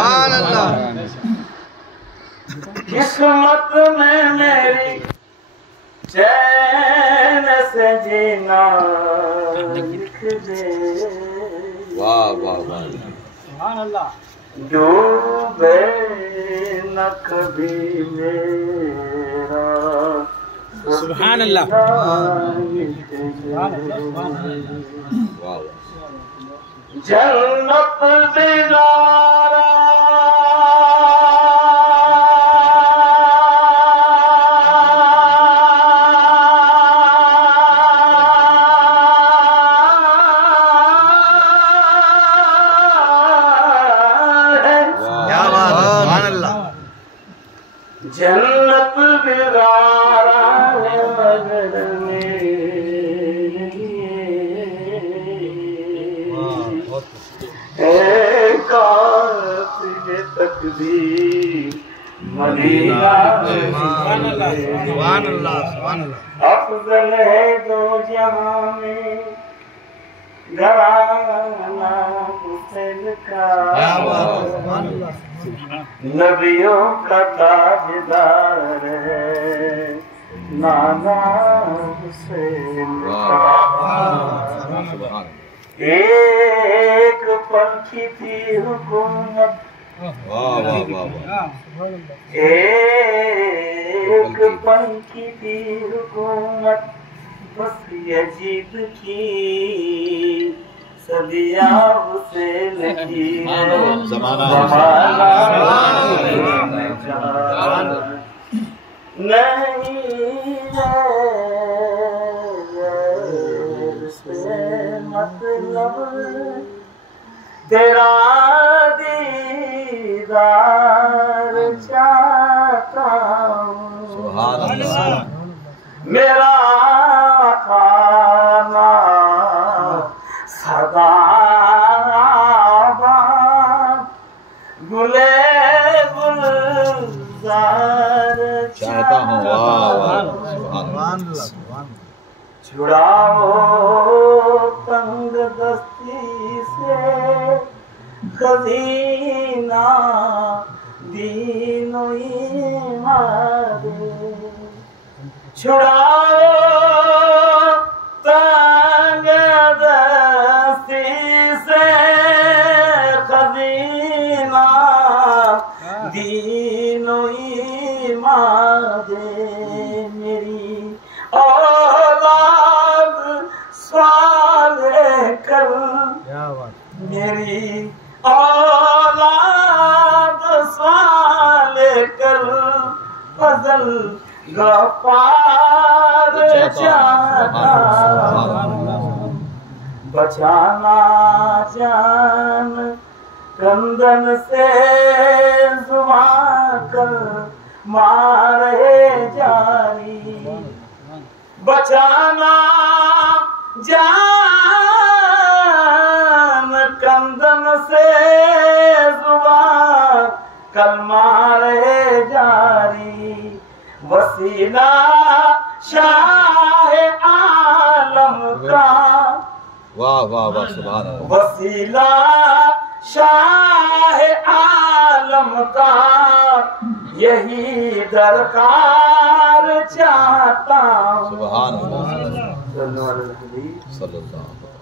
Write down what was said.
सुभान अल्लाह। किस्मत में मेरी चैन से जीना लिख दे। वाह वाह वाह। सुभान अल्लाह। डूबे न कभी मेरा सुभान अल्लाह। जन्नत दिलारा जन्नत बिगारा है मगर तकदीर मदीना अफजल है दो जहां में घराना हुसैन का। नबियों का ताजदार है नाना हुसैन का। एक पंखी थी हुकूमत, एक पंखी थी हुकूमत, बस यजीद की सदिया हुसैन की जमाना नहीं मतलब तेरा दीदार चाहता हूँ। मेरा खाना सदा गुले गुलजार चाहता हूँ। छुड़ाओ तंग दस्ती से खजीना दीनो ईमान दे। छुड़ाओ तंग दस्ती से खजीना दीनो ईमान दे। मेरी औलाद स्वाले कर, मेरी औलाद स्वाले कर, फजल गफार चाहता। बचाना जान कंदन से जुबान कर मारे जारी। बचाना जान कंदन से जुबान कल मारे जारी। वसीला शाह आलम का, वाह वाह वाह सुभान अल्लाह। वसीला शाह आलम का यही दरकार चाहता हूँ। सुभान अल्लाह। सल्लल्लाहु अलैहि वसल्लम।